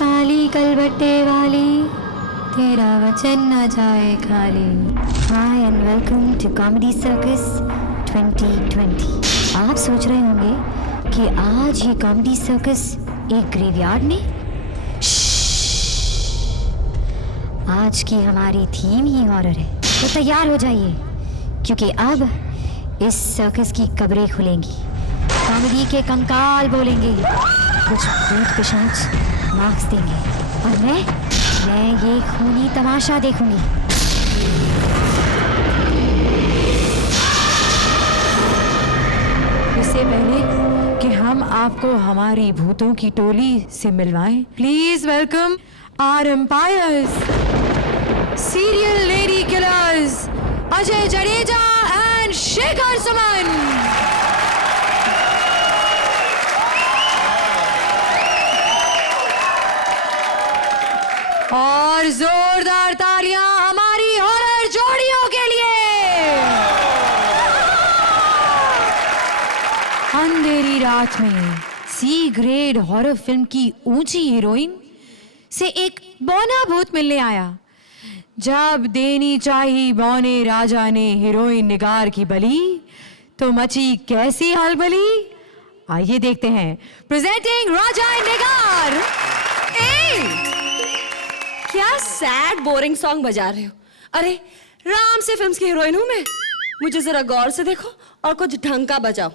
काली कलबट्टे वाली, तेरा वचन न जाए खाली। Hi and welcome to comedy circus 2020। आप सोच रहे होंगे कि आज ये कॉमेडी सर्कस एक ग्रेवयार्ड में। आज की हमारी थीम ही हॉरर है, तो तैयार हो जाइए क्योंकि अब इस सर्कस की कब्रें खुलेंगी, कॉमेडी के कंकाल बोलेंगे, कुछ भूत पिशाच मार्क्स देंगे और मैं ये खूनी तमाशा देखूंगी। इससे पहले कि हम आपको हमारी भूतों की टोली से मिलवाएं, please welcome our umpires, serial lady killers Ajay Jadeja and Shekhar Suman. और जोरदार तालियां हमारी हॉरर जोड़ियों के लिए। अंधेरी रात में सी ग्रेड हॉरर फिल्म की ऊंची हीरोइन से एक बौना भूत मिलने आया। जब देनी चाही बौने राजा ने हीरोइन निगार की बलि, तो मची कैसी हलबली। आइए देखते हैं, प्रेजेंटिंग राजा निगार। क्या सैड बोरिंग सॉन्ग बजा रहे हो? अरे राम से फिल्म्स की हीरोइन हूं मैं, मुझे जरा गौर से देखो और कुछ ढंग का बजाओ।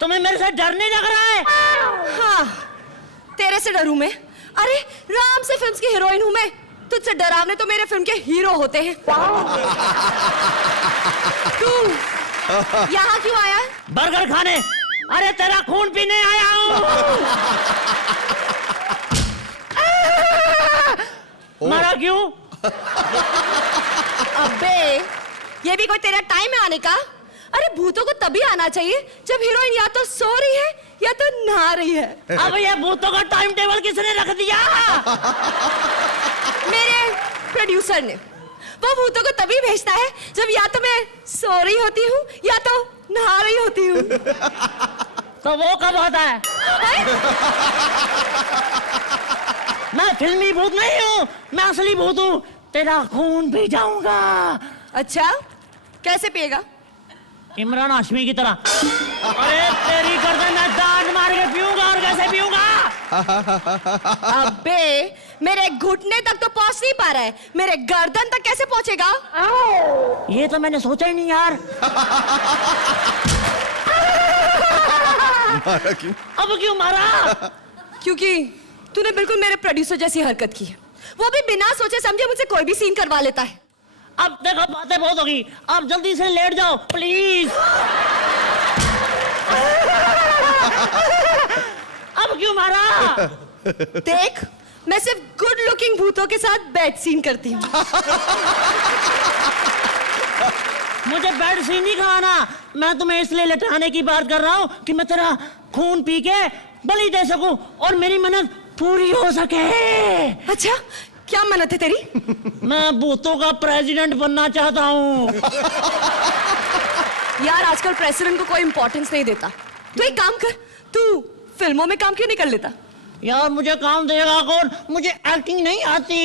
तुम्हें मेरे से डर नहीं लग रहा है? हाँ, तेरे से डरूं मैं? अरे राम से फिल्म्स की हीरोइन हूं मैं, तुझसे डरावने तो मेरे फिल्म के हीरो होते हैं। तू यहाँ क्यों आया है? बर्गर खाने। अरे तेरा खून पीने आया हूँ। मारा क्यों? अबे ये भी कोई तेरा टाइम है आने का? अरे भूतों को तभी आना चाहिए जब हीरोइन या तो सो रही है या तो नहा रही है। अब ये भूतों का टाइम टेबल किसने रख दिया? मेरे प्रोड्यूसर ने। वो भूतों को तभी भेजता है जब या तो मैं सो रही होती हूँ या तो नहा रही होती हूँ। तो वो कब होता है? मैं फिल्मी भूत नहीं हूँ, मैं असली भूत हूँ। तेरा खून पी जाऊंगा। अच्छा, कैसे पिएगा? इमरान हाशमी की तरह। अरे तेरी गर्दन में दांत मार के पीऊंगा। और कैसे पीऊंगा? अबे मेरे घुटने तक तो पहुंच नहीं पा रहा है, मेरे गर्दन तक कैसे पहुंचेगा? ये तो मैंने सोचा ही नहीं यार। मारा क्यों? अब क्यों मारा? क्योंकि तूने बिल्कुल मेरे प्रोड्यूसर जैसी हरकत की है। वो भी बिना सोचे समझे मुझसे कोई भी सीन करवा लेता है। अब देखो बातें बहुत होगी, आप जल्दी से लेट जाओ प्लीज। अब क्यों मारा? देख, मैं सिर्फ गुड लुकिंग भूतों के साथ बेड सीन करती हूँ। मुझे बेड सीन नहीं खाना, मैं तुम्हें इसलिए लटाने की बात कर रहा हूँ कि मैं तेरा खून पी के बलि दे सकूं और मेरी मन्नत पूरी हो सके। अच्छा, क्या मन्नत है तेरी? मैं भूतों का प्रेसिडेंट बनना चाहता हूँ। यार आजकल प्रेसिडेंट को कोई इंपॉर्टेंस नहीं देता। तू एक काम कर, तू फिल्मों में काम क्यों नहीं कर लेता? यार मुझे काम देगा कौन? मुझे एक्टिंग नहीं आती।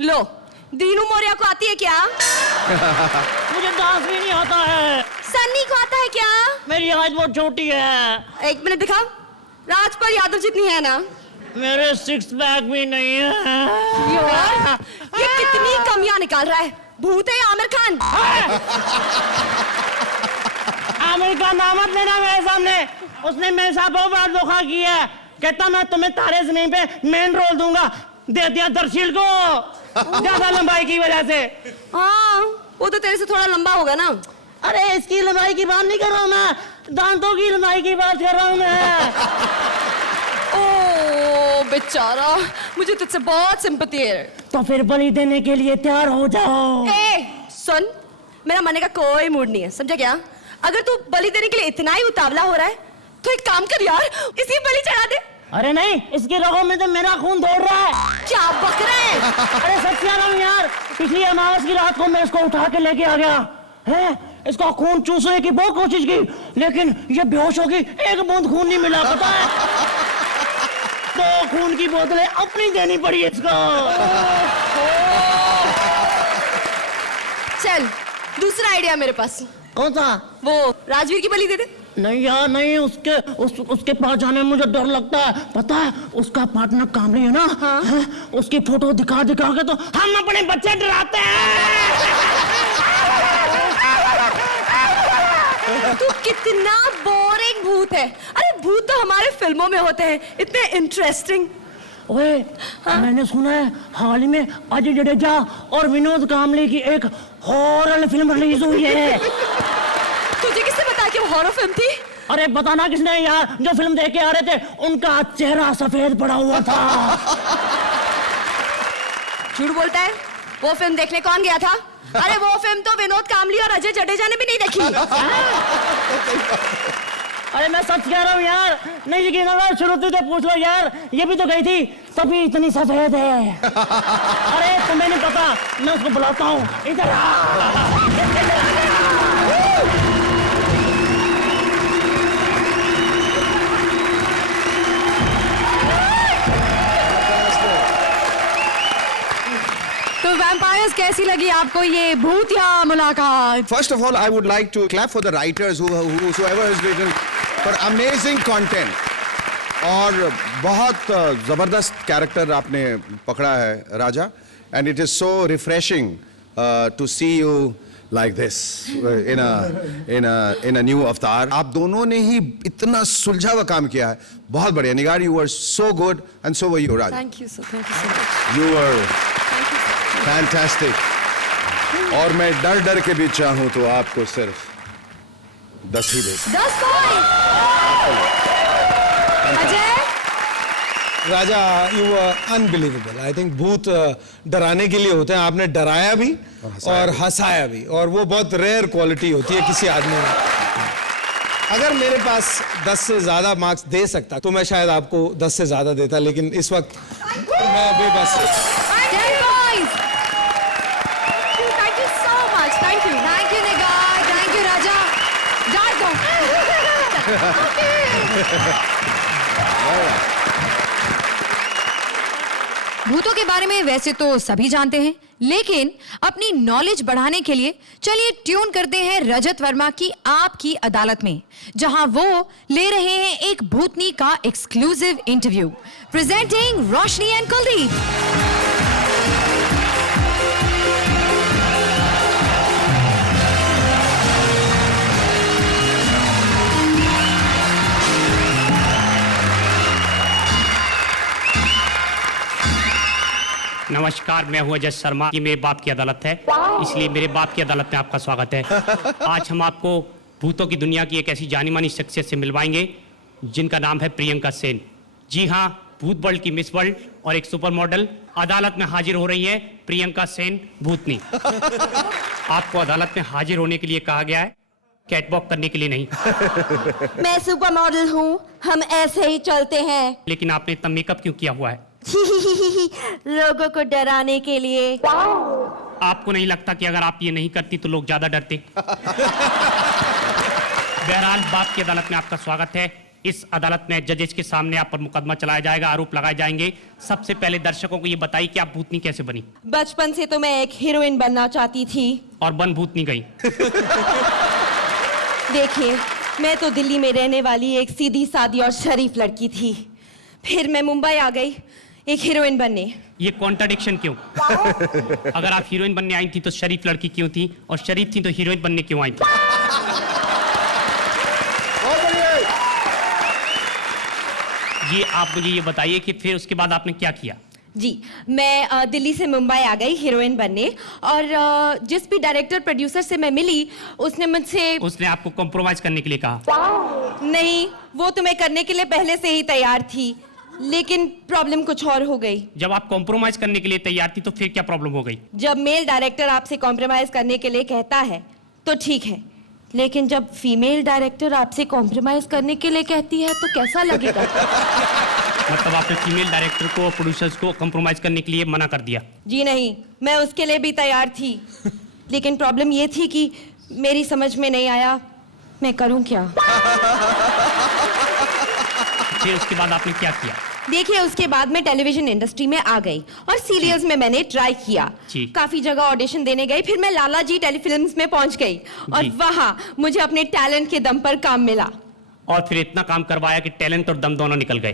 लो, दीनू मौर्य को आती है क्या? मुझे डांस भी नहीं आता है। सन्नी को आता है क्या? मेरी आवाज बहुत छोटी है। एक मिनट दिखाओ। राजपाल यादव जितनी है ना? मेरे सिक्स पैक भी नहीं है। यार ये कितनी कमियां निकाल रहा है। भूत है आमिर खान। आमिर का नाम मत लेना मेरे सामने। उसने मेरे साथ बहुत बड़ा धोखा किया है। कहता मैं तुम्हें तारे ज़मीन पे मेन रोल दूंगा, दे दिया दरशील को ज्यादा लंबाई की वजह से। हाँ, वो तो तेरे से थोड़ा लंबा होगा ना। अरे इसकी लंबाई की बात नहीं कर रहा हूँ मैं, दांतों की लंबाई की बात कर रहा हूँ मैं। ओ बेचारा, मुझे तुझसे बहुत सिंपैथी है। तो फिर बलि देने के लिए तैयार हो जाओ। ए, सुन, मेरा मरने का कोई मूड नहीं है, समझा क्या? अगर तू बलि देने के लिए इतना ही उतावला हो रहा है तो एक काम कर यार, इसी बलि चढ़ा दे। अरे नहीं, इसकी रगों में तो मेरा खून दौड़ रहा है। क्या बक रहा है? अरे सत्यानाम यार, पिछली अमावस की रात को मैं इसको उठा के लेके आ गया है, इसका खून चूसने की बहुत कोशिश की, लेकिन ये बेहोश होगी, एक बूंद खून नहीं मिला, पता है? तो खून की बोतलें अपनी देनी पड़ी इसको। चल, दूसरा आइडिया मेरे पास। कौन सा? वो राजवीर की बलि दे दे। नहीं यार नहीं, उसके पास जाने में मुझे डर लगता है, पता है? उसका पार्टनर कामरी है ना, हाँ? है? उसकी फोटो दिखा दिखा के तो हम अपने बच्चे डराते हैं। तू कितना बोरिंग भूत है। अरे भूत तो हमारे फिल्मों में होते हैं, इतने इंटरेस्टिंग। ओए, मैंने सुना है हाल ही में अजय जडेजा और विनोद कामली की एक हॉरर फिल्म रिलीज हुई है। तुझे किसने बताया कि वो हॉरर फिल्म थी? अरे बताना किसने यार, जो फिल्म देख के आ रहे थे उनका चेहरा सफेद पड़ा हुआ था। झूठ बोलता है, वो फिल्म देखने कौन गया था? अरे वो फिल्म तो विनोद कामली और अजय जडेजा ने भी नहीं देखी। अरे मैं सच कह रहा हूँ यार, नहीं यकीन होगा शुरू से पूछ लो यार, ये भी तो गई थी, तभी इतनी सफेद है। अरे तुम्हें नहीं पता, मैं उसको बुलाता हूँ, इधर आ। तो वैम्पायर्स कैसी लगी आपको ये भूतिया मुलाकात? First of all, I would like to clap for the writers whoever has written for amazing content. और बहुत जबरदस्त कैरेक्टर आपने पकड़ा है राजा, and it is so refreshing to see you like this in a new avatar. आप दोनों ने ही इतना सुलझा हुआ काम किया है, बहुत बढ़िया। निगार, you were so good and so were you, Raja. Thank you so much. You were fantastic. और मैं डर डर के भी चाहूं तो आपको सिर्फ 10 ही दे सकता। 10 point. Ajay, Raja, you were unbelievable. I think भूत डराने के लिए होते हैं, आपने डराया भी और हंसाया भी, और वो बहुत रेयर क्वालिटी होती है किसी आदमी में। अगर मेरे पास 10 से ज्यादा मार्क्स दे सकता तो मैं शायद आपको 10 से ज्यादा देता, लेकिन इस वक्त मैं बेबस। Thank you Nigar, thank you Raja. डाल दो। भूतों के बारे में वैसे तो सभी जानते हैं, लेकिन अपनी नॉलेज बढ़ाने के लिए चलिए ट्यून करते हैं रजत वर्मा की आपकी अदालत में, जहां वो ले रहे हैं एक भूतनी का exclusive interview. Presenting Roshni and Kuldeep. नमस्कार, मैं हूं अजय शर्मा। ये मेरे बाप की अदालत है, इसलिए मेरे बाप की अदालत में आपका स्वागत है। आज हम आपको भूतों की दुनिया की एक ऐसी जानी मानी शख्सियत से मिलवाएंगे जिनका नाम है प्रियंका सेन। जी हाँ, भूत वर्ल्ड की मिस वर्ल्ड और एक सुपर मॉडल अदालत में हाजिर हो रही हैं प्रियंका सेन भूतनी। आपको अदालत में हाजिर होने के लिए कहा गया है, कैटवॉक करने के लिए नहीं। मैं सुपर मॉडल हूँ, हम ऐसे ही चलते हैं। लेकिन आपने इतना मेकअप क्यों किया हुआ है? लोगों को डराने के लिए। आपको नहीं लगता कि अगर आप ये नहीं करती तो लोग ज्यादा डरते? बहरहाल, बाप की अदालत में आपका स्वागत है। इस अदालत में जजेस के सामने आप पर मुकदमा चलाया जाएगा, आरोप लगाए जाएंगे। सबसे पहले दर्शकों को ये बताइए कि आप भूतनी कैसे बनी? बचपन से तो मैं एक हीरोइन बनना चाहती थी। और बन भूतनी गई? देखिए, मैं तो दिल्ली में रहने वाली एक सीधी सादी और शरीफ लड़की थी। फिर मैं मुंबई आ गई एक हीरोइन बनने। ये कॉन्ट्रडिक्शन क्यों? अगर आप हीरोइन बनने आई थी तो शरीफ लड़की क्यों थी, और शरीफ थी तो हीरोइन बनने क्यों आई थी? ये आप मुझे ये बताइए कि फिर उसके बाद आपने क्या किया? जी, मैं दिल्ली से मुंबई आ गई हीरोइन बनने, और जिस भी डायरेक्टर प्रोड्यूसर से मैं मिली उसने आपको कॉम्प्रोमाइज करने के लिए कहा? नहीं, वो तो मैं करने के लिए पहले से ही तैयार थी, लेकिन प्रॉब्लम कुछ और हो गई। जब आप कॉम्प्रोमाइज करने के लिए तैयार थी तो फिर क्या प्रॉब्लम हो गई? जब मेल डायरेक्टर आपसे कॉम्प्रोमाइज करने के लिए कहता है तो ठीक है, लेकिन जब फीमेल डायरेक्टर आपसे कॉम्प्रोमाइज करने के लिए कहती है तो कैसा लगेगा? मतलब आपने फीमेल डायरेक्टर को और प्रोड्यूसर्स को कॉम्प्रोमाइज करने के लिए मना कर दिया? जी नहीं, मैं उसके लिए भी तैयार थी, लेकिन प्रॉब्लम ये थी कि मेरी समझ में नहीं आया मैं करूं क्या। फिर उसके बाद आपने क्या किया? देखिए, उसके बाद मैं टेलीविजन इंडस्ट्री में आ गई और सीरियल्स में मैंने ट्राई किया, जी। काफी जगह ऑडिशन देने गई, फिर मैं लाला जी टेलीफिल्म्स में पहुंच गई और जी। वहां मुझे अपने टैलेंट के दम पर काम मिला। और फिर इतना काम करवाया कि टैलेंट और दम दोनों निकल गए।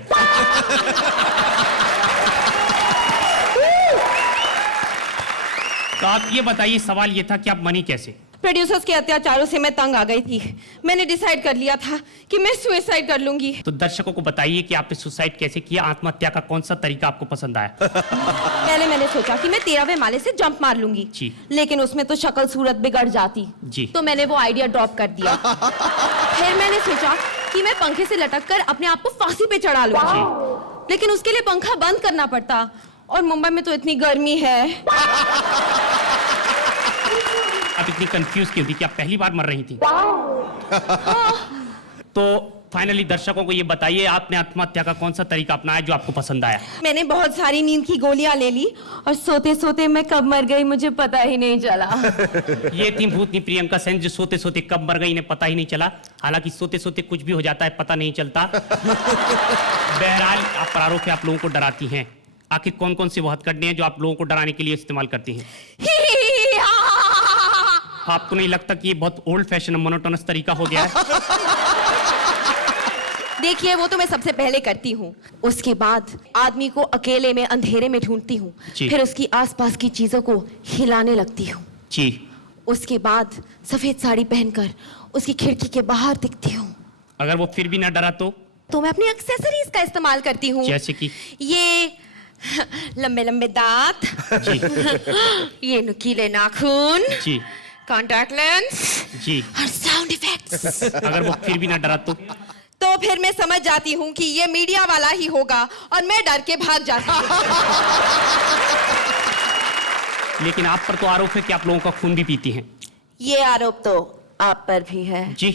तो आप ये बताइए, सवाल ये था कि आप बनी कैसे? प्रोड्यूसर्स के अत्याचारों से मैं तंग आ गई थी। मैंने डिसाइड कर लिया था कि मैं सुसाइड कर लूंगी। तो दर्शकों को बताइए कि आपने सुसाइड कैसे किया, आत्महत्या का कौन सा तरीका आपको पसंद आया? पहले मैंने सोचा कि मैं 13वें माले से जंप मार लूंगी, जी। लेकिन उसमें तो शक्ल सूरत बिगड़ जाती, जी। तो मैंने वो आइडिया ड्रॉप कर दिया। फिर मैंने सोचा कि मैं पंखे से लटक कर अपने आप को फांसी पे चढ़ा लूंगी, लेकिन उसके लिए पंखा बंद करना पड़ता और मुंबई में तो इतनी गर्मी है। आप इतनी कंफ्यूज क्यों थी? कि आप पहली बार मर रही थी? तो फाइनली दर्शकों को ये बताइए, आपने आत्महत्या का कौन सा तरीका अपनाया जो आपको पसंद आया? मैंने बहुत सारी नींद की गोलियां ले ली और सोते सोते मैं कब मर गई मुझे पता ही नहीं चला। ये थी भूतनी प्रियंका सेन, जो सोते सोते कब मर गई इन्हें पता ही नहीं चला। हालांकि सोते सोते कुछ भी हो जाता है, पता नहीं चलता। बहरहाल, आप प्रारूप है, आप लोगों को डराती हैं। आखिर कौन कौन से वो हथकंडे हैं जो आप लोगों को डराने के लिए इस्तेमाल करती हैं? आपको नहीं लगता कि ये बहुत ओल्ड फैशन मोनोटोनस तरीका हो गया है? देखिए, वो तो मैं सबसे पहले करती हूँ, उसके बाद आदमी को अकेले में अंधेरे में ढूंढती हूँ, जी। फिर उसकी आसपास की चीजों को हिलाने लगती हूँ, जी। उसके बाद सफेद साड़ी पहनकर उसकी खिड़की के बाहर दिखती हूँ। अगर वो फिर भी ना डरा तो तो मैं अपनी एक्सेसरीज का इस्तेमाल करती हूँ, जैसे कि? ये लंबे लंबे दांत, जी। ये नुकीले नाखून, जी। कॉन्टैक्ट लेंस, जी। और साउंड इफेक्ट्स। अगर वो फिर भी ना डरा तो फिर मैं समझ जाती हूँ कि ये मीडिया वाला ही होगा और मैं डर के भाग जाती हूँ। लेकिन आप पर तो आरोप है कि आप लोगों का खून भी पीती हैं। ये आरोप तो आप पर भी है। जी।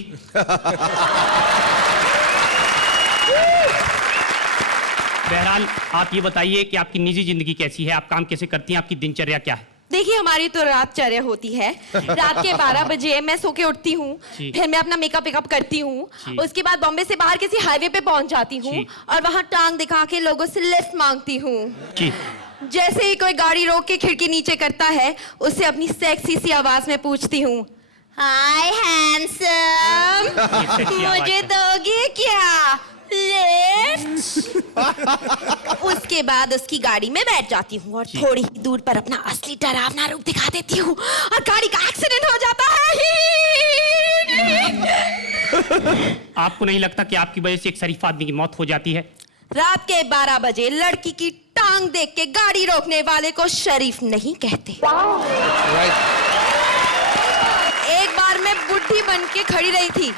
बहरहाल, आप ये बताइए कि आपकी निजी जिंदगी कैसी है, आप काम कैसे करती हैं, आपकी दिनचर्या क्या है? देखिए, हमारी तो रातचर्या होती है। रात के 12 बजे मैं सो के उठती हूँ, जी। फिर मैं अपना मेकअप वेकअप करती हूँ, जी। उसके बाद बॉम्बे से बाहर किसी हाईवे पे पहुंच जाती हूँ जी। और वहाँ टांग दिखा के लोगों से लिफ्ट मांगती हूँ। जी। जैसे ही कोई गाड़ी रोक के खिड़की नीचे करता है, उससे अपनी सेक्सी सी आवाज में पूछती हूँ, हाय हैंडसम, ये sexy आवाज मुझे है। दोगे क्या लिफ्ट? उसके बाद उसकी गाड़ी में बैठ जाती हूँ और थोड़ी ही दूर पर अपना असली डरावना रूप दिखा देती हूँ और गाड़ी का एक्सीडेंट हो जाता है। आपको नहीं लगता कि आपकी वजह से एक शरीफ आदमी की मौत हो जाती है? रात के 12 बजे लड़की की टांग देख के गाड़ी रोकने वाले को शरीफ नहीं कहते। एक बार मैं बुढ़ी बन के खड़ी रही थी,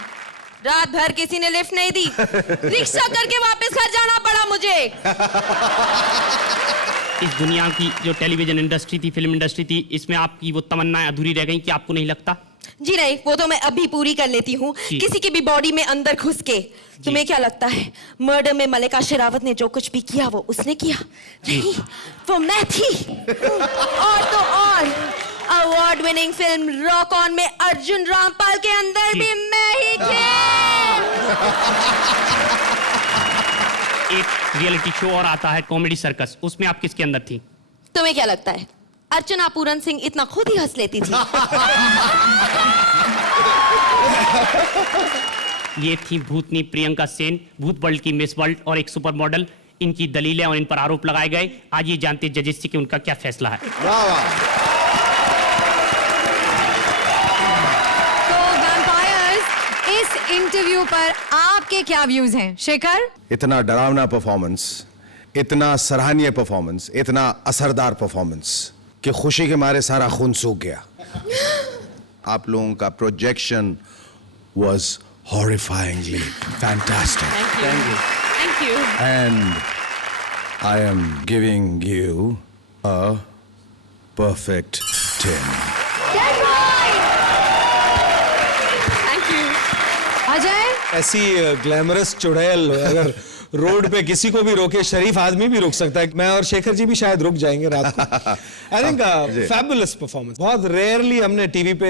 रात भर किसी ने लिफ्ट नहीं दी, रिक्शा करके वापस घर जाना पड़ा मुझे। इस दुनिया की जो टेलीविजन इंडस्ट्री थी, फिल्म इंडस्ट्री थी, इसमें आपकी वो तमन्नाएं अधूरी रह गई कि आपको नहीं लगता? जी नहीं, वो तो मैं अभी पूरी कर लेती हूँ, जी। किसी की भी बॉडी में अंदर घुस के। तुम्हें क्या लगता है मर्डर में मलिका शेरावत ने जो कुछ भी किया वो उसने किया? जी। नहीं, वो मैं थी। और तो और award winning film rock on में अर्जुन रामपाल के अंदर जी। भी मैं ही थी। एक रियलिटी शो और आता है कॉमेडी सर्कस, उसमें आप किसके अंदर थी? तुम्हें क्या लगता है अर्चना पूरन सिंह इतना खुद ही हंस लेती थी? ये थी भूतनी प्रियंका सेन, भूत वर्ल्ड की मिस वर्ल्ड और एक सुपर मॉडल। इनकी दलीलें और इन पर आरोप लगाए गए। आज ये जानते जजेस से कि उनका क्या फैसला है। वाह वाह। तो वैम्पायर्स, इस इंटरव्यू पर आपके क्या व्यूज हैं? शेखर? इतना डरावना परफॉर्मेंस, इतना सराहनीय परफॉर्मेंस, इतना असरदार परफॉर्मेंस कि खुशी के मारे सारा खून सूख गया। आप लोगों का projection was horrifyingly fantastic Thank you. and I am giving you a perfect 10. Ajay, ऐसी ग्लैमरस चुड़ैल अगर रोड पे किसी को भी रोके, शरीफ आदमी भी रुक सकता है। मैं और शेखर जी भी शायद रुक जाएंगे रात को। I think fabulous performance. बहुत रेयरली हमने टीवी पे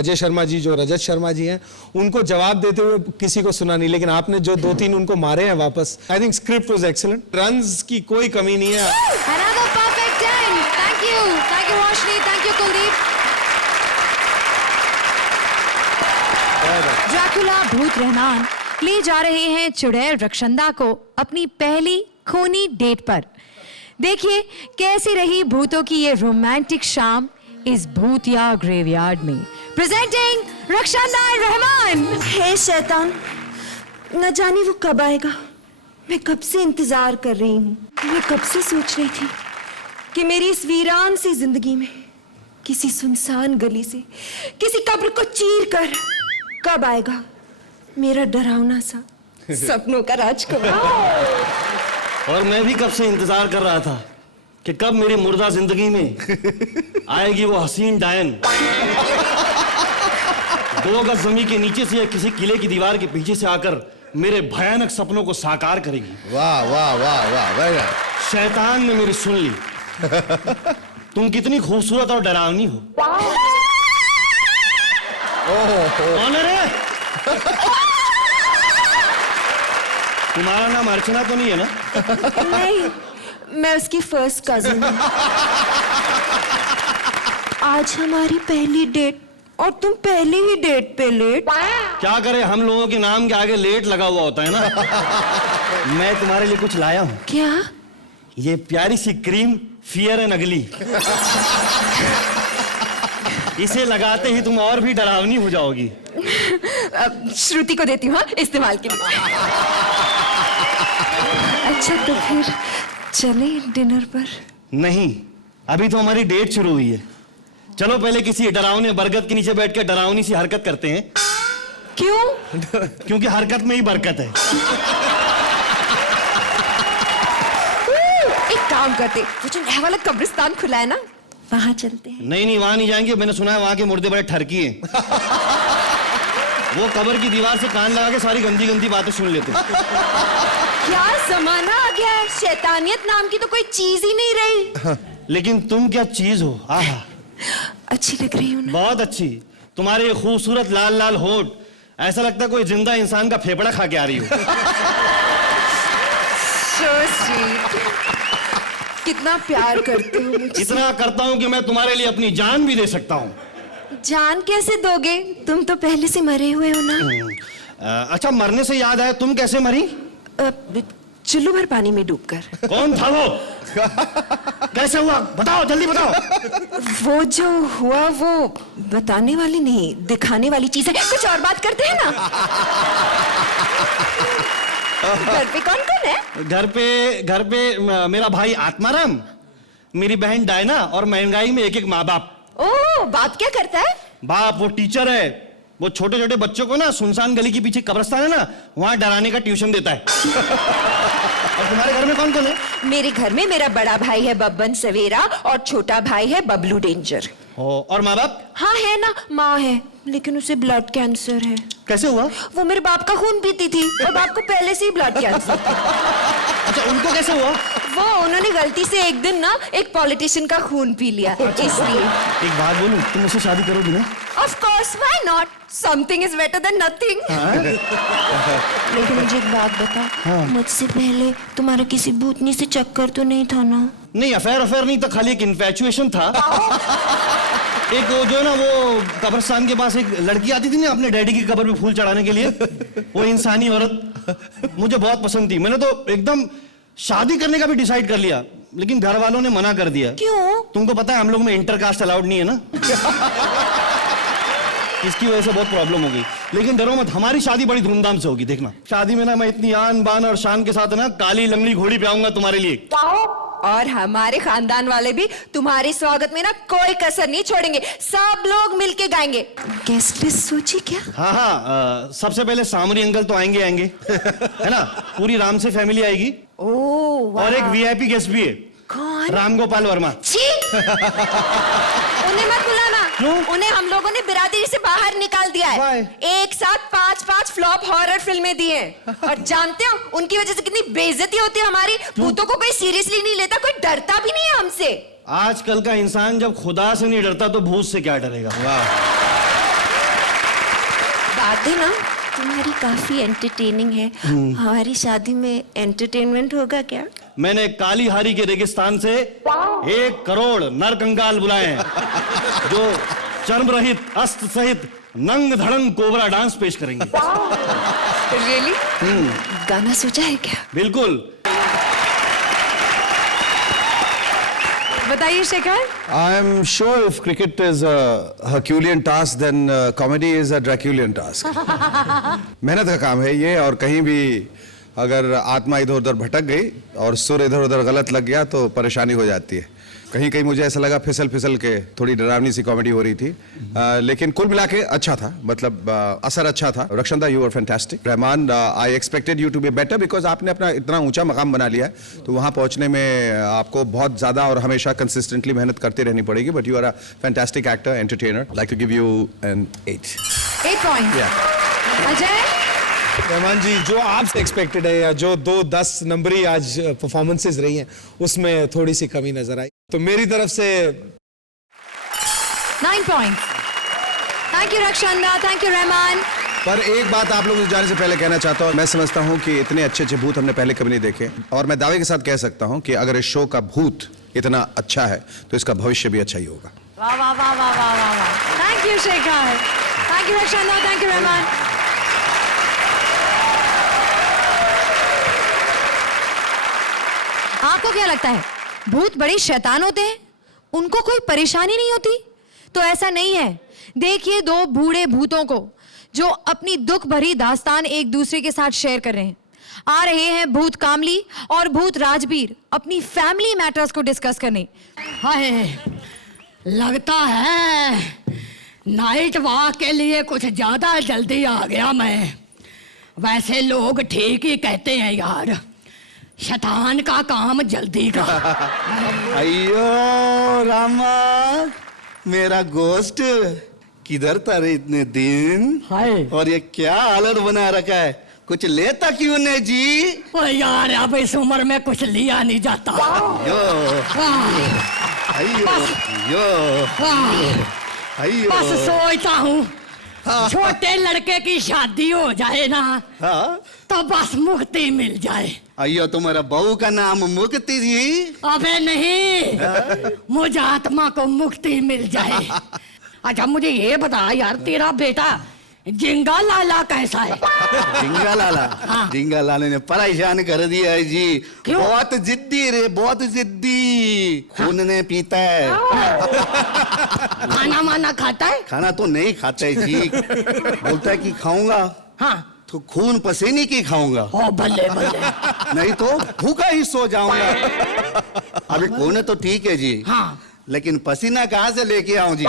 अजय शर्मा जी, जो रजत शर्मा जी हैं, उनको जवाब देते हुए किसी को सुना नहीं, लेकिन आपने जो 2-3 उनको मारे हैं वापस, I think script was excellent, runs की कोई कमी नहीं है। another perfect 10. Thank you Roshni, thank you Kuldeep. Dracula भूत रहमान ले जा रहे हैं चुड़ैल रक्षंदा को अपनी पहली खूनी डेट पर। देखिए कैसी रही भूतों की ये रोमांटिक शाम इस भूतिया ग्रेवयार्ड में। प्रेजेंटिंग रक्षंदा रहमान। हे शैतान, न जाने वो कब आएगा। मैं कब से इंतजार कर रही हूँ। मैं कब से सोच रही थी कि मेरी इस वीरान सी जिंदगी में किसी सुनसान गली से किसी कब्र को चीर कर कब आएगा मेरा डरावना सा सपनों का राजकुमार। और मैं भी कब से इंतजार कर रहा था कि कब मेरी मुर्दा जिंदगी में आएगी वो हसीन डायन। 2 गज जमीन के नीचे से या किसी किले की दीवार के पीछे से आकर मेरे भयानक सपनों को साकार करेगी। वाह वाह वाह वाह वाह। शैतान ने मेरी सुन ली। तुम कितनी खूबसूरत और डरावनी हो। कौन है रे? तुम्हारा नाम अर्चना तो नहीं है ना? नहीं, मैं उसकी फर्स्ट कजिन हूँ। आज हमारी पहली डेट और तुम पहली ही डेट पे लेट। क्या करे, हम लोगों के नाम के आगे लेट लगा हुआ होता है ना। मैं तुम्हारे लिए कुछ लाया हूँ। क्या? ये प्यारी सी क्रीम फियर एंड अगली। इसे लगाते ही तुम और भी डरावनी हो जाओगी। श्रुति को देती हूँ इस्तेमाल के लिए। अच्छा तो फिर चले डिनर पर? नहीं, अभी तो हमारी डेट शुरू हुई है। चलो पहले किसी डरावने बरगद के नीचे बैठ के डरावनी सी हरकत करते हैं। क्यों? क्योंकि हरकत में ही बरकत है। एक काम करते, वो जो नया वाला कब्रिस्तान खुला है ना, वहां चलते हैं। नहीं, वहां नहीं जाएंगे। मैंने सुना है वहां के मुर्दे बड़े ठरकी हैं। वो कब्र की दीवार से कान लगा के सारी गंदी गंदी बातें सुन लेते हैं। क्या जमाना आ गया है, शैतानियत नाम की तो कोई चीज ही नहीं रही। लेकिन तुम क्या चीज हो। आहा, अच्छी लग रही हूँ ना? बहुत अच्छी। तुम्हारे ये खूबसूरत लाल लाल होठ, ऐसा लगता है कोई जिंदा इंसान का फेफड़ा खा के आ रही हो। So sweet. कितना प्यार करते हो मुझसे। इतना करता हूं कि मैं तुम्हारे लिए अपनी जान भी दे सकता हूं। जान कैसे दोगे? तुम तो पहले से मरे हुए हो ना। अच्छा, मरने से याद आया, तुम कैसे मरी? चुल्लू भर पानी में डूबकर। कौन था वो? कैसे हुआ? बताओ, जल्दी बताओ। वो जो हुआ वो बताने वाली नहीं, दिखाने वाली चीज है। कुछ और बात करते हैं ना। घर पे कौन कौन है? घर पे मेरा भाई आत्माराम, मेरी बहन डायना और महंगाई में एक माँ बाप। ओह, बाप क्या करता है? बाप वो टीचर है। वो छोटे छोटे बच्चों को ना सुनसान गली के पीछे कब्रिस्तान है ना, वहां डराने का ट्यूशन देता है। और तुम्हारे घर में कौन कौन है? मेरे घर में मेरा बड़ा भाई है बब्बन सवेरा और छोटा भाई है बबलू डेंजर। और माँ बाप? हाँ है ना, माँ है, लेकिन उसे ब्लड कैंसर है। कैसे हुआ? वो मेरे बाप का खून पीती थी और बाप को पहले से ही ब्लड कैंसर था। अच्छा, उनको कैसे हुआ? वो उन्होंने गलती से एक दिन ना एक पॉलिटिशियन का खून पी लिया, इसलिए। एक बात बोलूं, तुम मुझसे शादी करोगी ना? Of course, why not? Something is better than nothing. लेकिन मुझे एक बात बता, मुझसे पहले तुम्हारा किसी भूतनी से चक्कर तो नहीं था ना? नहीं, अफेयर नहीं था, खाली एक इन्फैचुएशन था। एक वो जो है ना, वो कब्रिस्तान के पास एक लड़की आती थी ना अपने डैडी की कब्र पे फूल चढ़ाने के लिए, वो इंसानी औरत मुझे बहुत पसंद थी। मैंने तो एकदम शादी करने का भी डिसाइड कर लिया, लेकिन घर वालों ने मना कर दिया। क्यों? तुमको पता है हम लोग में इंटरकास्ट अलाउड नहीं है ना। इसकी वजह से बहुत प्रॉब्लम हो गई। लेकिन डरो मत, हमारी शादी बड़ी धूमधाम से होगी, देखना। शादी में ना मैं इतनी आन बान और शान के साथ ना काली लंगड़ी घोड़ी पे आऊंगा तुम्हारे लिए। और हमारे खानदान वाले भी तुम्हारे स्वागत में ना कोई कसर नहीं छोड़ेंगे, सब लोग मिलके गाएंगे। गेस्ट लिस्ट सोची क्या? हाँ, सबसे पहले सामरी अंकल तो आएंगे है ना, पूरी राम से फैमिली आएगी, ओह और एक वीआईपी गेस्ट भी है। कौन? रामगोपाल वर्मा। छी! उन्हें मत बुलाना। क्यों? उन्हें हम लोगों ने बिरादरी से बाहर निकाल दिया है। Why? एक साथ 5-5 फ्लॉप हॉरर फिल्में दी हैं। और जानते हो उनकी वजह से कितनी बेइज्जती होती है हमारी। भूतों को कोई सीरियसली नहीं लेता, कोई डरता भी नहीं है हमसे। आजकल का इंसान जब खुदा से नहीं डरता तो भूत से क्या डरेगा। बात है ना, तुम्हारी काफी एंटरटेनिंग है। हमारी शादी में एंटरटेनमेंट होगा क्या? मैंने कालीहारी के रेगिस्तान से 1 करोड़ नरकंकाल बुलाए हैं जो चर्म रहित अस्त्र सहित नंग धड़ंग कोबरा डांस पेश करेंगे। रियली? गाना सोचा है क्या? बिल्कुल। बताइए Shekhar. I am sure if cricket is a Herculean task, then comedy is a Draculian task. मेहनत का काम है ये, और कहीं भी अगर आत्मा इधर उधर भटक गई और सुर इधर उधर गलत लग गया तो परेशानी हो जाती है। कहीं कहीं मुझे ऐसा लगा फिसल फिसल के थोड़ी डरावनी सी कॉमेडी हो रही थी, लेकिन कुल मिला के अच्छा था, मतलब असर अच्छा था। Rakshanda, you were fantastic. Rahman, I expected you to be better because आपने अपना इतना ऊंचा मकाम बना लिया है, तो वहां पहुंचने में आपको बहुत ज्यादा और हमेशा कंसिस्टेंटली मेहनत करते रहनी पड़ेगी। But you are a fantastic actor, entertainer. Like to give you an 8 point. Ajay. Rahman ji, जो आपसे एक्सपेक्टेड है या जो 2-10 नंबरी आज परफॉर्मेंसेस रही हैं उसमें थोड़ी सी कमी नजर आई, तो मेरी तरफ से 9 point. Thank you Rakshanda, thank you Rahman. पर एक बात आप लोगों से जाने से पहले कहना चाहता हूँ, मैं समझता हूँ कि इतने अच्छे अच्छे भूत हमने पहले कभी नहीं देखे, और मैं दावे के साथ कह सकता हूँ कि अगर इस शो का भूत इतना अच्छा है तो इसका भविष्य भी अच्छा ही होगा। वाह वाह वाह वाह वाह वाह वाह। Thank you Shekhar, thank you Rakshanda, thank you Rahman. आपको क्या लगता है भूत बड़े शैतान होते हैं, उनको कोई परेशानी नहीं होती? तो ऐसा नहीं है। देखिए 2 बूढ़े भूतों को जो अपनी दुख भरी दास्तान एक दूसरे के साथ शेयर कर रहे हैं। आ रहे हैं भूत कामली और भूत राजबीर अपनी फैमिली मैटर्स को डिस्कस करने। हाय, लगता है नाइट वॉक के लिए कुछ ज्यादा जल्दी आ गया मैं। वैसे लोग ठीक ही कहते हैं यार, शैतान का काम जल्दी का। अयो रामा, मेरा गोश्त किधर था रे इतने दिन? हाय। और ये क्या हालत बना रखा है, कुछ लेता क्यों नहीं जी? ओ यार, अब इस उम्र में कुछ लिया नहीं जाता। यो अयो यो अयो, बस सोचता हूँ छोटे लड़के की शादी हो जाए ना, हाँ? तो बस मुक्ति मिल जाए। अयो, तुम्हारा बहू का नाम मुक्ति जी? अबे नहीं, मुझे आत्मा को मुक्ति मिल जाए। अच्छा मुझे ये बता यार, तेरा बेटा जिंगा लाला कैसा है? जिंगा लाला? हाँ। जिंगा लाला ने परेशान कर दिया है जी। क्यों? बहुत जिद्दी रे, बहुत जिद्दी। खून ने पीता है। खाना वाना खाता है? खाना तो नहीं खाता है जी, बोलता है कि खाऊंगा हाँ। तो खून पसीने की खाऊंगा, ओ बल्ले बल्ले। नहीं तो भूखा ही सो जाऊंगा। अभी खून तो ठीक है जी, हाँ। लेकिन पसीना कहाँ से लेके आऊं जी?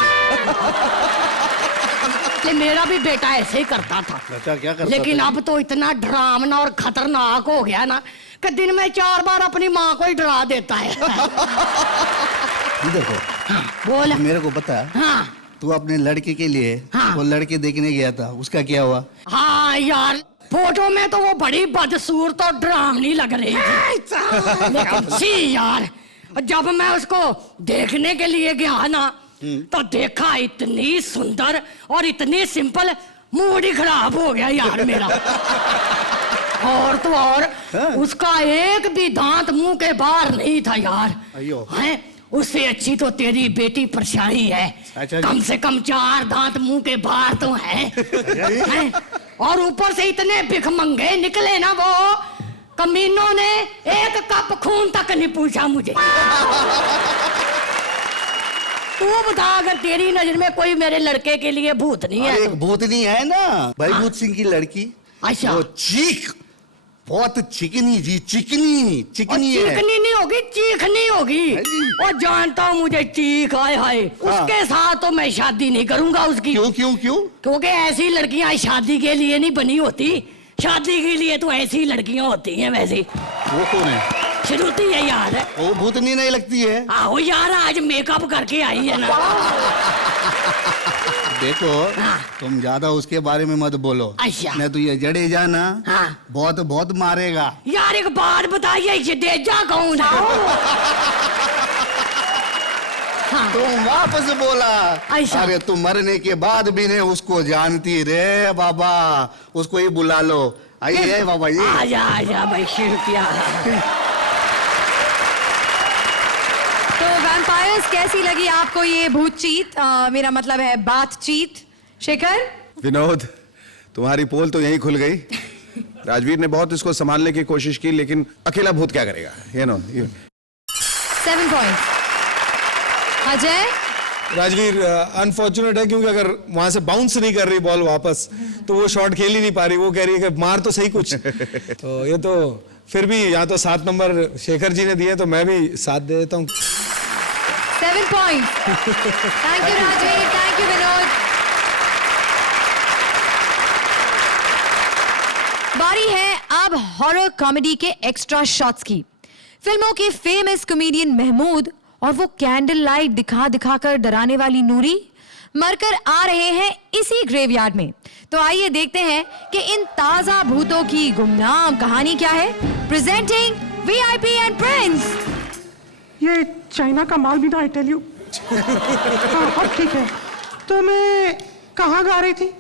कि मेरा भी बेटा ऐसे ही करता था। बेटा क्या करता लेकिन था? अब तो इतना डरावना और खतरनाक हो गया ना कि दिन में 4 बार अपनी माँ को ही डरा देता है। देखो, बोल। मेरे को पता है, हाँ तू अपने लड़के के लिए हाँ। वो लड़के देखने गया था, उसका क्या हुआ? हाँ यार, फोटो में तो वो बड़ी बदसूरत और डरावनी लग रही थी। लेकिन सी यार, जब मैं उसको देखने के लिए गया ना, तो देखा इतनी सुंदर और इतनी सिंपल, मूड ही खराब हो गया यार मेरा। और तो और उसका एक भी दांत मुंह के बाहर नहीं था यार। अयो। हैं? उससे अच्छी तो तेरी बेटी परछाई है। अच्छा जी। कम से कम 4 दांत मुंह के बाहर तो हैं। हैं? और ऊपर से इतने भिखमंगे निकले ना वो, कमीनों ने 1 कप खून तक नहीं पूछा मुझे। तू बता, अगर तेरी नजर में कोई मेरे लड़के के लिए भूत नहीं है? एक भूतनी है ना, भाई भूत सिंह की लड़की। अच्छा। वो चीख, बहुत चिकनी जी, चिकनी चिकनी है। चीखनी नहीं होगी, चीखनी होगी। है जी। और जानता हूँ मुझे चीख आए हाय, उसके साथ तो मैं शादी नहीं करूंगा उसकी। क्यों क्यों क्यों? क्योंकि ऐसी लड़कियां शादी के लिए नहीं बनी होती, शादी के लिए तो ऐसी लड़कियां होती हैं वैसे। वो कौन है? श्रुति है यार। वो भूतनी नहीं लगती है। आओ यार, आज मेकअप करके आई है ना। देखो, हाँ। तुम ज्यादा उसके बारे में मत बोलो। अच्छा। नहीं तो ये जडेजा ना हाँ। बहुत बहुत मारेगा। यार एक बात बताइए, ये जडेजा कौन है? हाँ। तुम वापस बोला। ऐसा। अरे तुम मरने के बाद भी नहीं उसको जानती रे बाबा, उसको ही बुला लो। आइए बाबा जी। आजा भाई शिल्पिया। तो वैम्पायर्स, कैसी लगी आपको ये भूतचीत, मेरा मतलब है बातचीत? शेखर? विनोद, तुम्हारी पोल तो यहीं खुल गई। राजवीर ने बहुत इसको संभालने की कोशिश की, लेकिन अकेला भूत क्या करेगा? 7 पॉइंट्स। अजय? राजवीर अनफॉर्चुनेट है, क्योंकि अगर वहां से बाउंस नहीं कर रही बॉल वापस, तो वो शॉट खेल ही नहीं पा रही। वो कह रही है कि मार तो सही कुछ। तो ये तो फिर भी यहाँ तो 7 नंबर शेखर जी ने दिए, तो मैं भी 7 दे देता हूँ। 7 points. Thank you Rajveer, thank you Vinod. बारी है अब हॉरर कॉमेडी के एक्स्ट्रा शॉट्स की। फिल्मों के फेमस कॉमेडियन महमूद और वो कैंडल लाइट दिखा दिखाकर डराने वाली नूरी मरकर आ रहे हैं इसी ग्रेवयार्ड में। तो आइए देखते हैं कि इन ताजा भूतों की गुमनाम कहानी क्या है। Presenting VIP and Prince. ये चाइना का माल भी ना, आई टेल यू। हाँ, अब ठीक है। तो मैं कहाँ गा रही थी?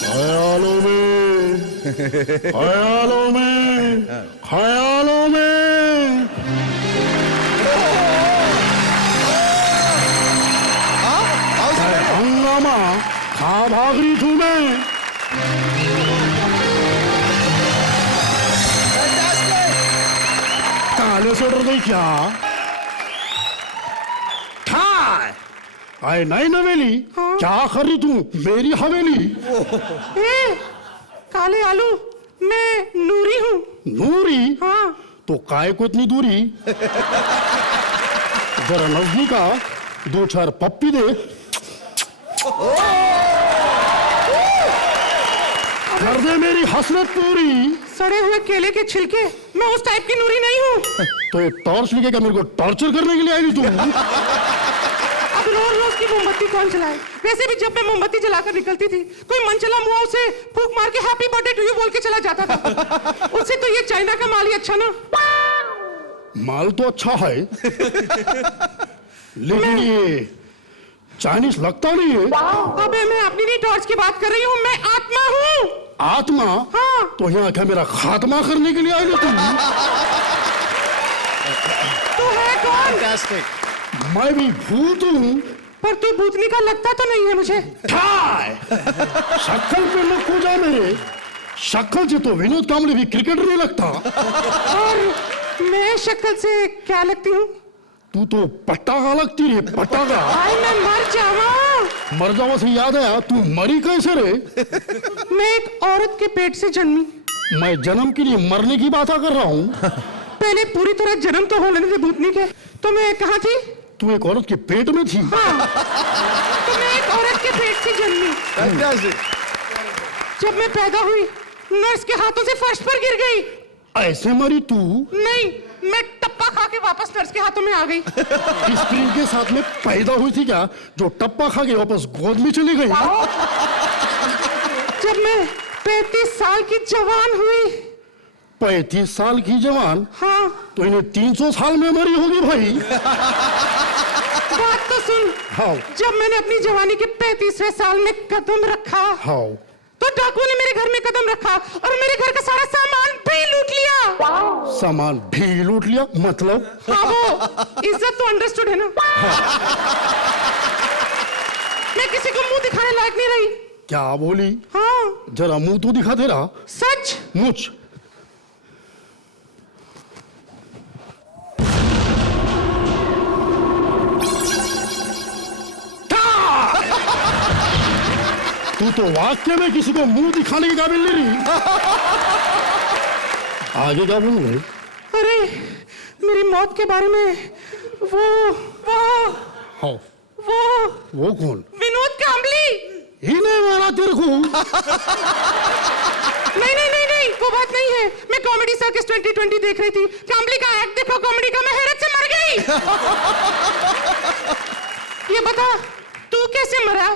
ख्यालों में, ख्यालों में, ख्यालों में। हंगामा खा भाग रही थू मैं। काले से डर गई क्या? आए नई नवेली। हाँ? क्या कर रही तू मेरी हवेली? ए, काले आलू, मैं नूरी हूँ। नूरी? हाँ। तो काय को इतनी दूरी? जरा नजदीक आ, 2-4 पप्पी दे। कर दे मेरी हसरत पूरी। सड़े हुए केले के छिलके, मैं उस टाइप की नूरी नहीं हूँ। तो ये टॉर्च लेके क्या मेरे को टॉर्चर करने के लिए आई तू? अब रोज रोज की मोमबत्ती कौन जलाए? वैसे भी जब मैं मोमबत्ती जलाकर निकलती थी, कोई मनचला मुआ उसे फूंक मार के हैप्पी बर्थडे टू यू बोल के चला जाता था। उससे तो ये चाइना का माल ही अच्छा ना। माल तो अच्छा है, लेकिन ये चाइनीज लगता नहीं है। अबे मैं अपनी नहीं टॉर्च की बात कर रही हूँ, मैं आत्मा हूँ। आत्मा? हाँ। तो यहाँ क्या मेरा खात्मा करने के लिए आई तू? तू है कौन? मैं भी भूत हूँ। पर तू भूतनी का लगता तो नहीं है मुझे। शक्ल पे लोग को जा मेरे, शक्ल से तो विनोद कांबळे भी क्रिकेटर नहीं लगता। और मैं शक्ल से क्या लगती हूँ? तू तो पटाखा लगती है, पटाखा। आई मैं मर जावा। मर जावा से याद आया, तू मरी कैसे रे? मैं एक औरत के पेट से जन्मी। मैं जन्म के लिए मरने की बात कर रहा हूँ। पहले पूरी तरह जन्म तो हो लेने दे भूतनी के। तो मैं कहाँ थी? तू एक औरत के पेट में थी। हाँ। तो मैं एक औरत के पेट से जन्मी। जब मैं पैदा हुई, नर्स के हाथों से फर्श पर गिर गई। ऐसे मरी तू? नहीं, मैं टप्पा खा के वापस नर्स के हाथों में आ गई। इस क्रीम के साथ में पैदा हुई थी क्या, जो टप्पा खा के वापस गोद में चली गई? जब मैं 35 साल की जवान हुई। 35 साल की जवान? हाँ। तो इन्हें 300 साल में मरी होगी भाई। बात तो सुन। हाँ। जब मैंने अपनी जवानी के 35वें साल में कदम रखा, हाँ, तो डाकू ने मेरे घर में कदम रखा और मेरे घर का सारा सामान भी लूट लिया। सामान भी लूट लिया मतलब? हाँ, वो इज्जत तो अंडरस्टूड है ना। मैं किसी को मुंह दिखाने लायक नहीं रही। क्या बोली? हाँ। जरा मुंह तो दिखा दे रहा। सच? मुझ तू तो वाक्य में किसी को मुंह दिखाने के काबिल नहीं रही। आगे क्या बोलूं? अरे मेरी मौत के बारे में वो वो कौन? विनोद कांबली। ही नहीं मारा तेरे को। नहीं, वो बात नहीं है। मैं कॉमेडी सर्कस 2020 देख रही थी। कांबली का एक्ट देखो, कॉमेडी का। मैं हैरत से मर गई। ये बता, तू कैसे मरा?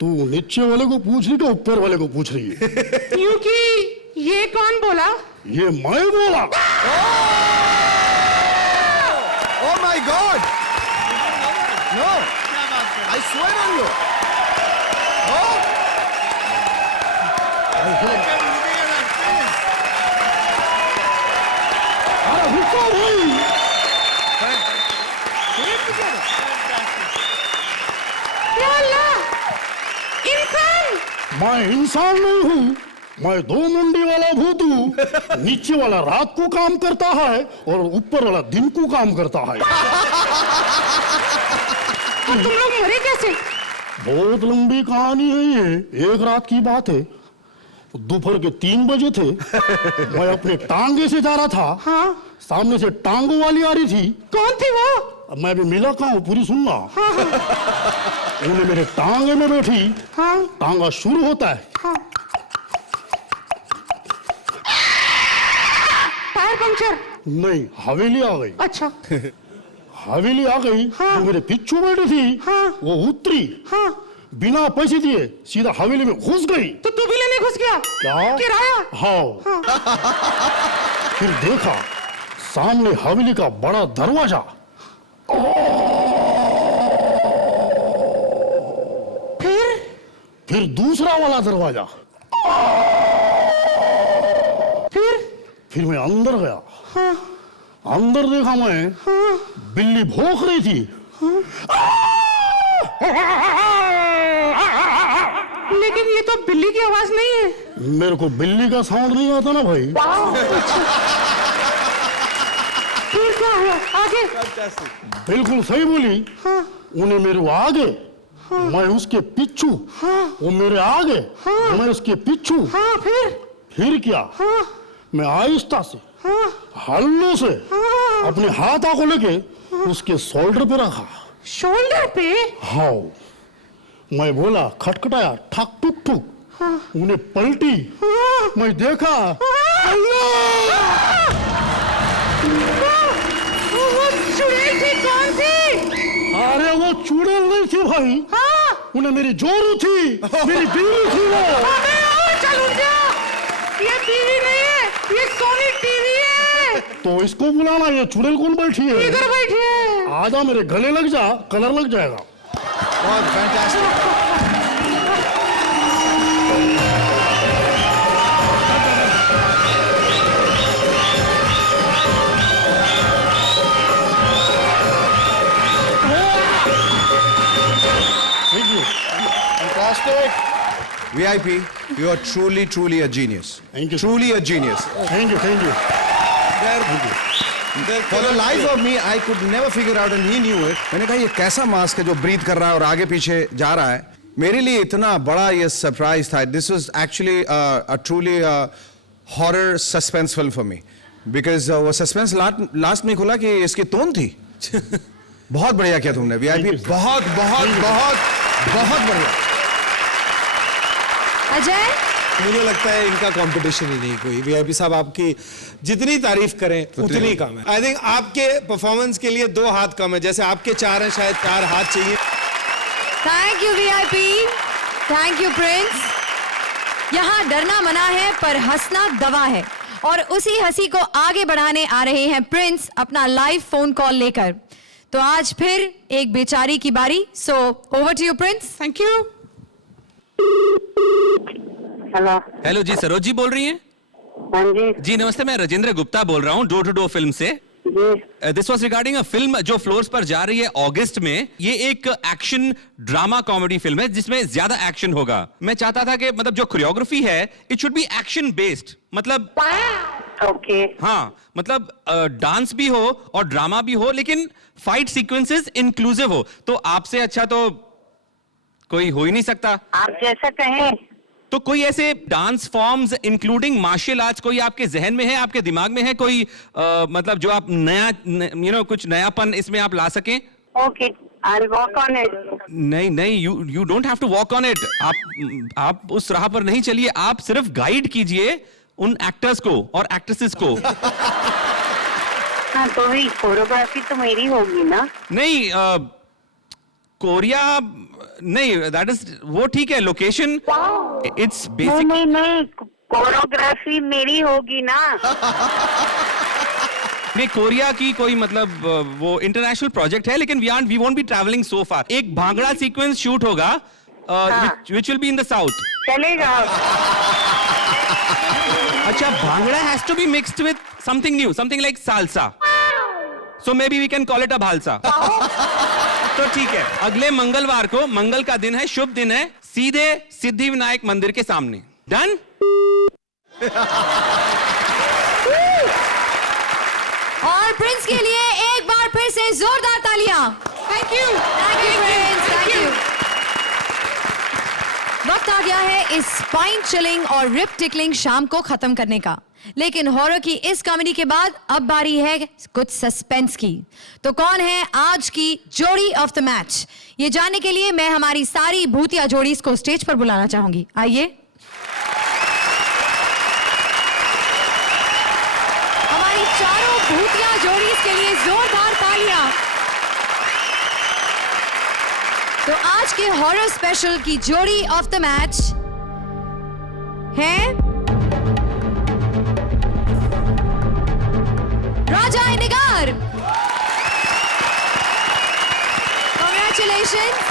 तू नीचे वाले को पूछ रही तो ऊपर वाले को पूछ रही है? क्योंकि ये कौन बोला? ये मैं बोला। Oh my God! No, I swear on you. Oh! अरे रुको भाई। या अल्लाह! इंसान! मैं इंसान नहीं हूँ, मैं 2 मुंडी वाला भूत हूँ। नीचे वाला रात को काम करता है और ऊपर वाला दिन को काम करता है। और तुम लोग मरे कैसे? बहुत लंबी कहानी है ये। एक रात की बात है, दोपहर के 3 बजे थे। मैं अपने टांगे से जा रहा था। हाँ। सामने से टांगों वाली आ रही थी। कौन थी वो? अब मैं भी मिला कहाँ हूँ, पूरी सुनना। हाँ। उन्हें मेरे टांगे में बैठी। हाँ। टांगा शुरू होता है। हाँ। Tyre puncture? नहीं, हवेली आ गई। अच्छा। हवेली आ गई। हाँ। जो मेरे पीछू बैठी थी, हाँ। वो उतरी। हाँ। बिना पैसे दिए सीधा हवेली में घुस गई। तो तू भी लेने घुस गया? क्या? किराया? हाँ। फिर देखा सामने हवेली का बड़ा दरवाजा। फिर दूसरा वाला दरवाजा। फिर मैं अंदर गया। हाँ। अंदर देखा मैं। हाँ। बिल्ली भौंक रही थी। लेकिन ये तो बिल्ली की आवाज नहीं है। मेरे को बिल्ली का साउंड नहीं आता ना भाई। फिर क्या हुआ आगे? बिल्कुल सही बोली। हाँ। उन्हें मेरे वो आगे। हाँ। मैं उसके पीछू। हाँ। वो मेरे आगे। हाँ। मैं उसके पीछू। हाँ। फिर क्या? हाँ। मैं आहिस्ता से, हाँ। हल्लों से हाँ। अपने हाथों को लेके उसके शोल्डर पे रखा। शोल्डर पे? हाँ। मैं बोला, खटखटाया, ठक ठुक ठुक। हाँ। उन्हें पलटी। हाँ। मैं देखा। वो चुड़ैल थी, कौन थी? अरे वो चुड़ैल नहीं थी भाई। हाँ। उन्हें मेरी जोरू थी, मेरी बीवी थी वो। अबे ओ, चल उठ जा। ये टीवी नहीं है, ये सोनी टीवी है। तो इसको बुलाना, ये चुड़ैल कौन बैठी है? इधर बैठी है। आजा मेरे गले लग जा, कलर लग जाएगा। बहुत fantastic. Thank you. Fantastic. VIP, you are truly a genius. Thank you. Truly a genius. Thank you. Thank you. For the life of me, I could never figure out, and he knew it. मैंने कहा ये कैसा mask है जो breathe कर रहा है और आगे पीछे जा रहा है। मेरे लिए इतना बड़ा ये सरप्राइज था. This was actually a truly horror suspense film for me, because वो suspense लास्ट में खुला कि इसकी टोन थी. बहुत बढ़िया किया तुमने VIP. बहुत बहुत बहुत बहुत बढ़िया. अजय, मुझे लगता है इनका कंपटीशन ही नहीं कोई। वीआईपी साहब आपकी जितनी तारीफ करें उतनी कम है। आई थिंक आपके परफॉर्मेंस के लिए 2 हाथ कम है, जैसे आपके 4 हैं शायद 4 हाथ चाहिए। Thank you VIP, thank you Prince. यहाँ डरना मना है पर हंसना दवा है, और उसी हंसी को आगे बढ़ाने आ रहे हैं प्रिंस अपना लाइव फोन कॉल लेकर। तो आज फिर एक बेचारी की बारी। So over to you Prince. Thank you. Hello. Hello ji, Saroj ji बोल रही हैं? हाँ जी। जी नमस्ते, मैं राजेंद्र गुप्ता बोल रहा हूँ डोर टू डोर फिल्म से। This was regarding a film जो फ्लोर्स पर जा रही है अगस्त में। ये एक एक्शन ड्रामा कॉमेडी फिल्म है जिसमें ज्यादा एक्शन होगा। मैं चाहता था कि मतलब जो कोरियोग्राफी है it should be action based, मतलब ओके। हाँ, मतलब डांस भी हो और ड्रामा भी हो, लेकिन फाइट सीक्वेंसेस इंक्लूसिव हो। तो आपसे अच्छा तो कोई हो ही नहीं सकता। आप जैसा कहें। तो कोई ऐसे dance forms including martial arts कोई आपके जहन में है, आपके दिमाग में है कोई मतलब जो आप नया कुछ नयापन इसमें आप ला सकें? Okay, I'll work on it. नहीं, you don't have to walk on it. आप उस राह पर नहीं चलिए, आप सिर्फ गाइड कीजिए उन एक्टर्स को और एक्ट्रेसेस को। हाँ, तो भी कोरियोग्राफी तो मेरी होगी ना? नहीं, कोरिया नहीं, दैट इज वो ठीक है, लोकेशन इट्स बेसिक। नहीं, कोरियोग्राफी मेरी होगी ना? नहीं, कोरिया की कोई मतलब वो इंटरनेशनल प्रोजेक्ट है, लेकिन we won't be travelling so far. एक भांगड़ा सीक्वेंस शूट होगा which will be in the south. चलेगा। अच्छा, bhangra has to be mixed with something new, something like salsa, so maybe we can call it a bhalsa. तो ठीक है, अगले मंगलवार को, मंगल का दिन है, शुभ दिन है, सीधे सिद्धि विनायक मंदिर के सामने। डन? और प्रिंस के लिए एक बार फिर से जोरदार तालियां। Thank you Prince, thank you. वक्त आ गया है इस स्पाइन चिलिंग और रिप टिकलिंग शाम को खत्म करने का, लेकिन हॉरर की इस कॉमेडी के बाद अब बारी है कुछ सस्पेंस की। तो कौन है आज की जोड़ी ऑफ द मैच, ये जानने के लिए मैं हमारी सारी भूतिया जोड़ीज को स्टेज पर बुलाना चाहूंगी। आइए, हमारी चारों भूतिया जोड़ीज के लिए जोरदार तालियां। तो आज के हॉरर स्पेशल की जोड़ी ऑफ द मैच है राजा निगार। Congratulations।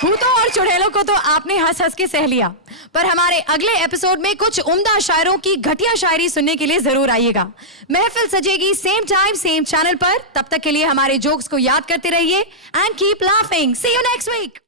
भूतों और चुड़ैलों को तो आपने हंस हंस के सह लिया, पर हमारे अगले एपिसोड में कुछ उम्दा शायरों की घटिया शायरी सुनने के लिए जरूर आइएगा। महफिल सजेगी सेम टाइम सेम चैनल पर। तब तक के लिए हमारे जोक्स को याद करते रहिए and keep laughing. See you next week.